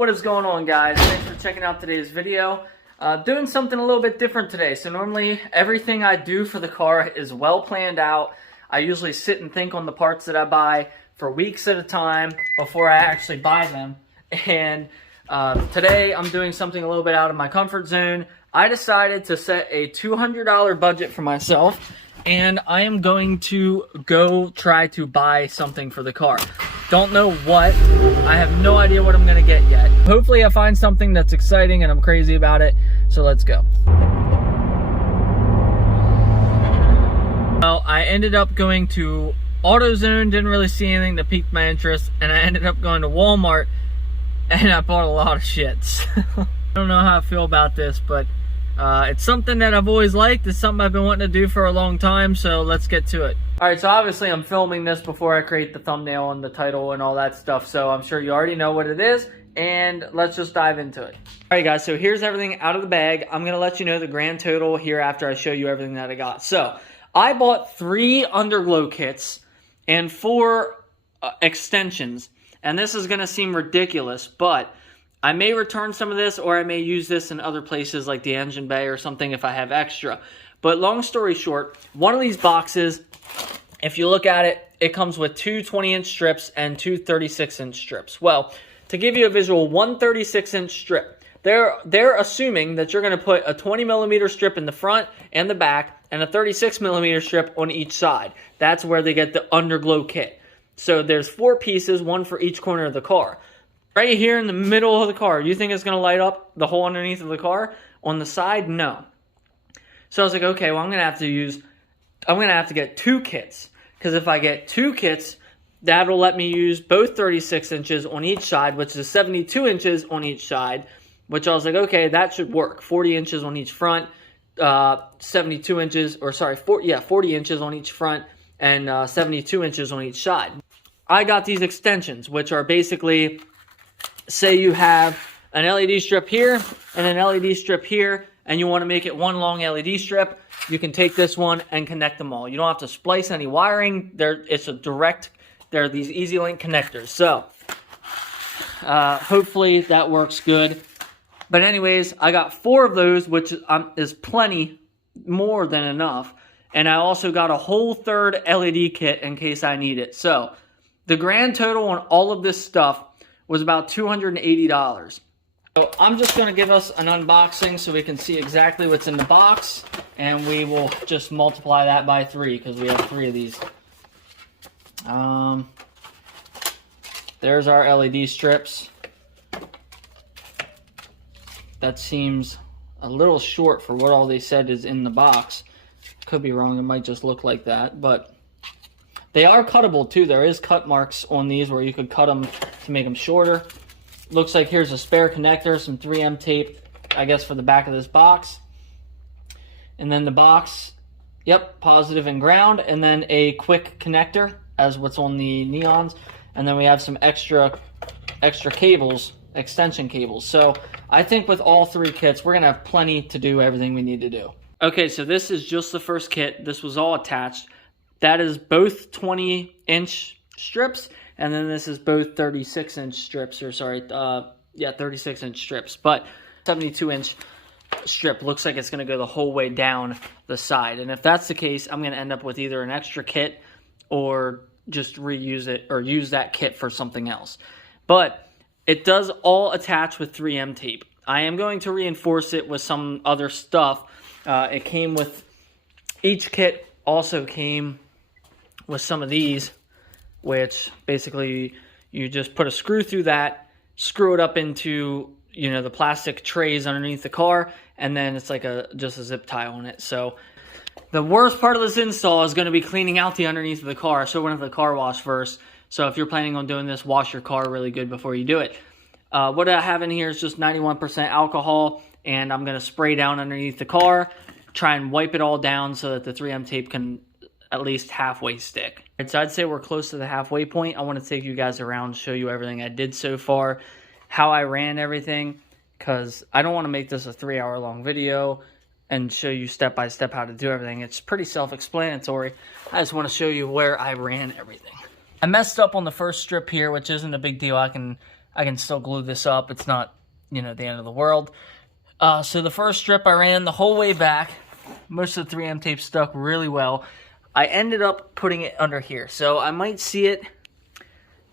What is going on, guys? Thanks for checking out today's video. Doing something a little bit different today. So normally everything I do for the car is well planned out. I usually sit and think on the parts that I buy for weeks at a time before I actually buy them. And today I'm doing something a little bit out of my comfort zone. I decided to set a $200 budget for myself, and I am going to go try to buy something for the car. Don't know what. I have no idea what I'm going to get yet. Hopefully I find something that's exciting and I'm crazy about it. So let's go. Well, I ended up going to AutoZone, didn't really see anything that piqued my interest, and I ended up going to Walmart and I bought a lot of shits. I don't know how I feel about this, but it's something that I've always liked. It's something I've been wanting to do for a long time, so let's get to it. Alright, so obviously I'm filming this before I create the thumbnail and the title and all that stuff, so I'm sure you already know what it is, and let's just dive into it. Alright guys, so here's everything out of the bag. I'm going to let you know the grand total here after I show you everything that I got. So, I bought 3 underglow kits and 4 extensions, and this is going to seem ridiculous, but I may return some of this, or I may use this in other places like the engine bay or something if I have extra. But long story short, one of these boxes, if you look at it, it comes with 2 20-inch strips and 2 36-inch strips. Well, to give you a visual, one 36-inch strip, they're assuming that you're going to put a 20-millimeter strip in the front and the back and a 36-millimeter strip on each side. That's where they get the underglow kit. So there's 4 pieces, one for each corner of the car. Right here in the middle of the car, you think it's going to light up the whole underneath of the car? On the side, no. So I was like, okay, well, I'm going to have to get 2 kits. Because if I get 2 kits, that'll let me use both 36 inches on each side, which is 72 inches on each side, which I was like, okay, that should work. 40 inches on each front, 72 inches, or sorry, 40 inches on each front, and 72 inches on each side. I got these extensions, which are basically, say you have an LED strip here and an LED strip here, and you want to make it one long LED strip, you can take this one and connect them all. You don't have to splice any wiring. It's a direct, there are these easy link connectors. So, hopefully that works good. But anyways, I got 4 of those, which is plenty, more than enough. And I also got a whole 3rd LED kit in case I need it. So, the grand total on all of this stuff was about $280. So I'm just going to give us an unboxing so we can see exactly what's in the box, and we will just multiply that by 3 because we have 3 of these. There's our LED strips. That seems a little short for what all they said is in the box. Could be wrong, it might just look like that, but they are cuttable too. There is cut marks on these where you could cut them to make them shorter. Looks like here's a spare connector, some 3M tape, I guess, for the back of this box. And then the box, yep, positive and ground. And then a quick connector, as what's on the neons. And then we have some extra cables, extension cables. So I think with all 3 kits, we're going to have plenty to do everything we need to do. Okay, so this is just the first kit. This was all attached. That is both 20-inch strips. And then this is both 36-inch strips, or sorry, 36-inch strips. But 72-inch strip looks like it's going to go the whole way down the side. And if that's the case, I'm going to end up with either an extra kit or just reuse it or use that kit for something else. But it does all attach with 3M tape. I am going to reinforce it with some other stuff. It came with, each kit also came with some of these, which basically you just put a screw through that, screw it up into, you know, the plastic trays underneath the car, and then it's like just a zip tie on it. So the worst part of this install is going to be cleaning out the underneath of the car. So we're going to have the car wash first. So if you're planning on doing this, wash your car really good before you do it. What I have in here is just 91% alcohol, and I'm going to spray down underneath the car, try and wipe it all down so that the 3M tape can at least halfway stick. So I'd say we're close to the halfway point. I want to take you guys around, show you everything I did so far, how I ran everything, because I don't want to make this a 3-hour long video and show you step by step how to do everything. It's pretty self-explanatory. I just want to show you where I ran everything. I messed up on the first strip here, which isn't a big deal. I I can still glue this up. It's not, you know, the end of the world. So the first strip I ran the whole way back. Most of the 3M tape stuck really well. I ended up putting it under here. So I might see it,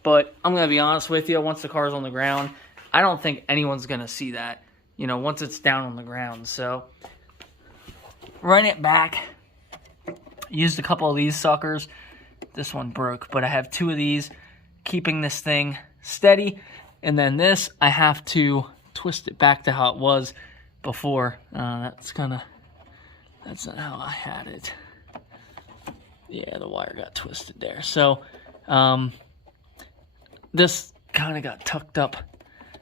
but I'm going to be honest with you. Once the car's on the ground, I don't think anyone's going to see that, you know, once it's down on the ground. So run it back. Used a couple of these suckers. This one broke, but I have 2 of these keeping this thing steady. And then this, I have to twist it back to how it was before. That's not how I had it. Yeah, the wire got twisted there. So this kind of got tucked up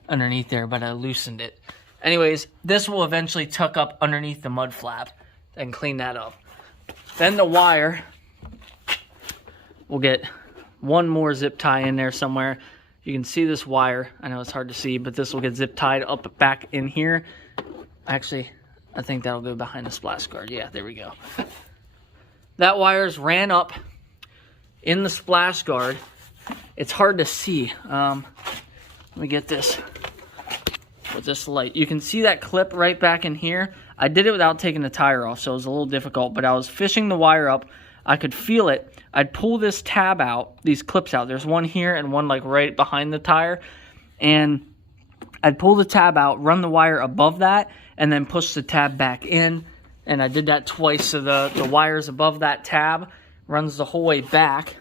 underneath there, but I loosened it. Anyways, this will eventually tuck up underneath the mud flap and clean that up. Then the wire, we'll get one more zip tie in there somewhere. You can see this wire. I know it's hard to see, but this will get zip tied up back in here. Actually, I think that'll go behind the splash guard. Yeah, there we go. That wire's ran up in the splash guard. It's hard to see. Let me get this with this light. You can see that clip right back in here. I did it without taking the tire off, so it was a little difficult, but I was fishing the wire up. I could feel it. I'd pull this tab out, these clips out. There's one here and one like right behind the tire. And I'd pull the tab out, run the wire above that, and then push the tab back in. And I did that twice, so the wires above that tab runs the whole way back.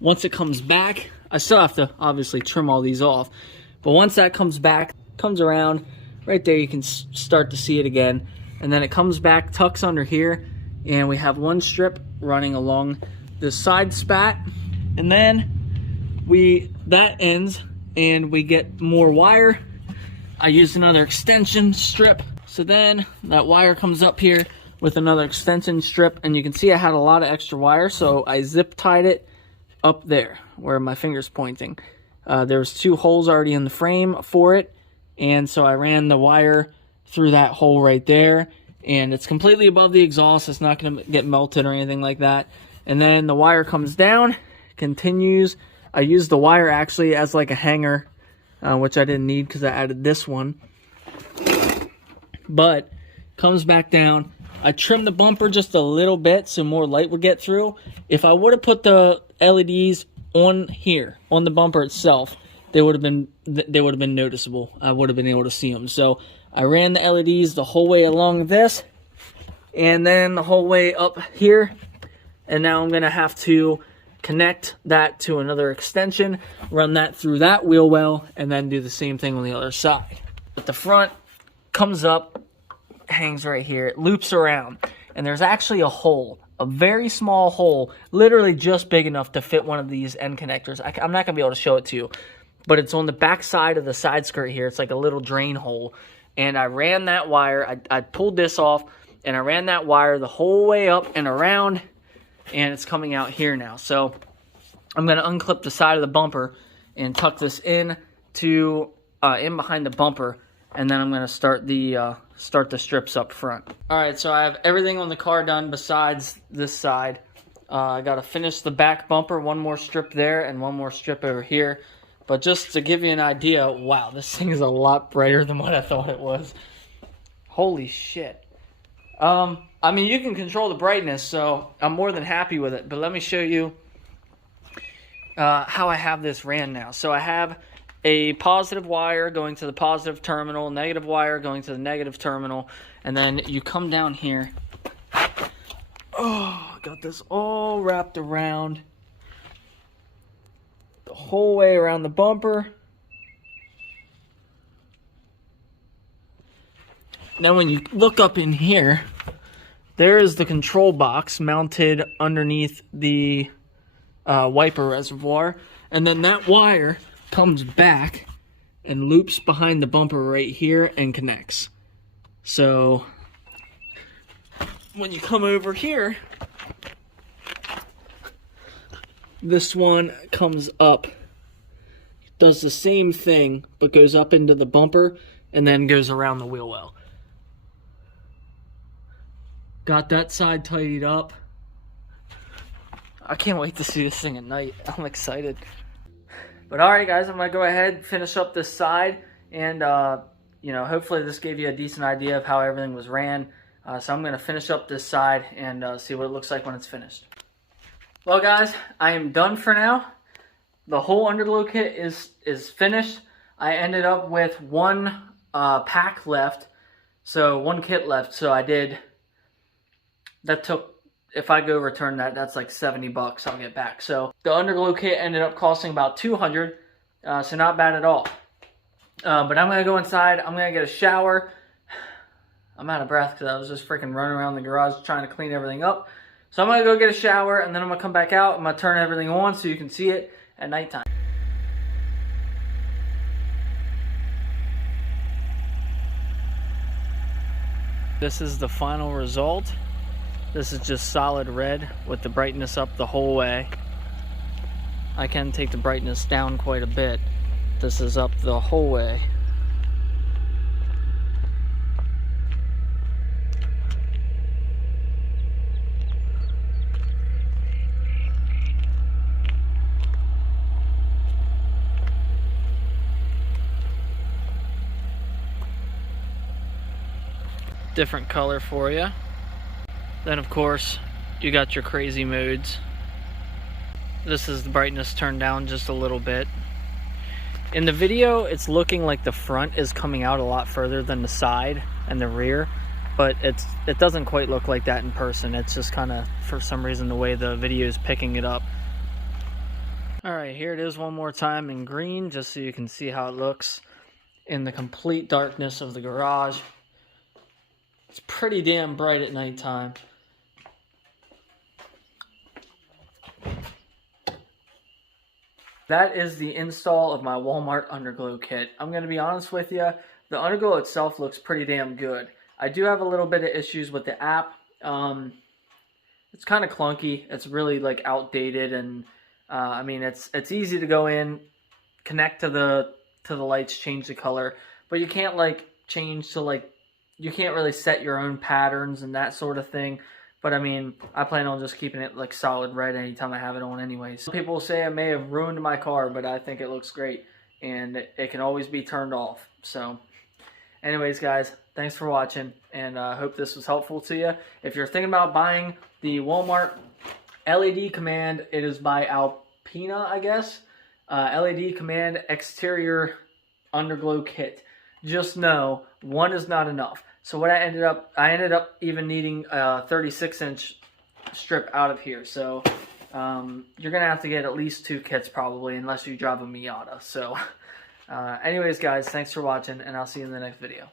Once it comes back, I still have to obviously trim all these off. But once that comes back, comes around, right there you can start to see it again. And then it comes back, tucks under here, and we have one strip running along the side spat. And then that ends, and we get more wire. I used another extension strip. So then that wire comes up here with another extension strip, and you can see I had a lot of extra wire, so I zip tied it up there where my finger's pointing. There's 2 holes already in the frame for it, and so I ran the wire through that hole right there, and it's completely above the exhaust. It's not going to get melted or anything like that. And then the wire comes down, continues. I used the wire actually as like a hanger, which I didn't need because I added this one. But comes back down. I trimmed the bumper just a little bit so more light would get through. If I would have put the LEDs on here, on the bumper itself, they would have been noticeable. I would have been able to see them. So I ran the LEDs the whole way along this, and then the whole way up here. And now I'm going to have to connect that to another extension, run that through that wheel well, and then do the same thing on the other side. But the front comes up, hangs right here, it loops around, and there's actually a hole, a very small hole, literally just big enough to fit one of these end connectors. I'm not going to be able to show it to you, but it's on the back side of the side skirt here. It's like a little drain hole, and I ran that wire. I pulled this off, and I ran that wire the whole way up and around, and it's coming out here now. So I'm going to unclip the side of the bumper and tuck this in behind the bumper, and then I'm going to start the strips up front. All right, so I have everything on the car done besides this side. I got to finish the back bumper, one more strip there and one more strip over here. But just to give you an idea, wow, this thing is a lot brighter than what I thought it was. Holy shit. I mean, you can control the brightness, so I'm more than happy with it. But let me show you how I have this ran now. So I have a positive wire going to the positive terminal, negative wire going to the negative terminal, and then you come down here. Oh, I got this all wrapped around the whole way around the bumper. Now when you look up in here, there is the control box mounted underneath the wiper reservoir, and then that wire comes back and loops behind the bumper right here and connects. So when you come over here, this one comes up, does the same thing, but goes up into the bumper and then goes around the wheel well. Got that side tidied up. I can't wait to see this thing at night. I'm excited. But alright guys, I'm going to go ahead, finish up this side, and you know, hopefully this gave you a decent idea of how everything was ran. So I'm going to finish up this side and see what it looks like when it's finished. Well guys, I am done for now. The whole underglow kit is finished. I ended up with one pack left, so one kit left. So that took, if I go return that, that's like $70 I'll get back. So the underglow kit ended up costing about $200, so not bad at all. But I'm going to go inside, I'm going to get a shower. I'm out of breath because I was just freaking running around the garage trying to clean everything up. So I'm going to go get a shower, and then I'm going to come back out. I'm going to turn everything on so you can see it at nighttime. This is the final result. This is just solid red with the brightness up the whole way. I can take the brightness down quite a bit. This is up the whole way. Different color for you. Then of course you got your crazy modes. This is the brightness turned down just a little bit. In the video it's looking like the front is coming out a lot further than the side and the rear, but it doesn't quite look like that in person. It's just kind of, for some reason, the way the video is picking it up. Alright, here it is one more time in green, just so you can see how it looks in the complete darkness of the garage. It's pretty damn bright at nighttime. That is the install of my Walmart underglow kit. I'm going to be honest with you, the underglow itself looks pretty damn good. I do have a little bit of issues with the app. It's kind of clunky. It's really like outdated, and I mean it's easy to go in, connect to the lights, change the color, but you can't like change to like, you can't really set your own patterns and that sort of thing. But I mean, I plan on just keeping it like solid red anytime I have it on anyways. Some people say I may have ruined my car, but I think it looks great, and it can always be turned off. So anyways guys, thanks for watching, and I hope this was helpful to you. If you're thinking about buying the Walmart LED Command, it is by Alpena, I guess. LED Command Exterior Underglow Kit. Just know, one is not enough. So what I ended up even needing a 36-inch strip out of here. So you're gonna have to get at least 2 kits probably, unless you drive a Miata. So anyways guys, thanks for watching, and I'll see you in the next video.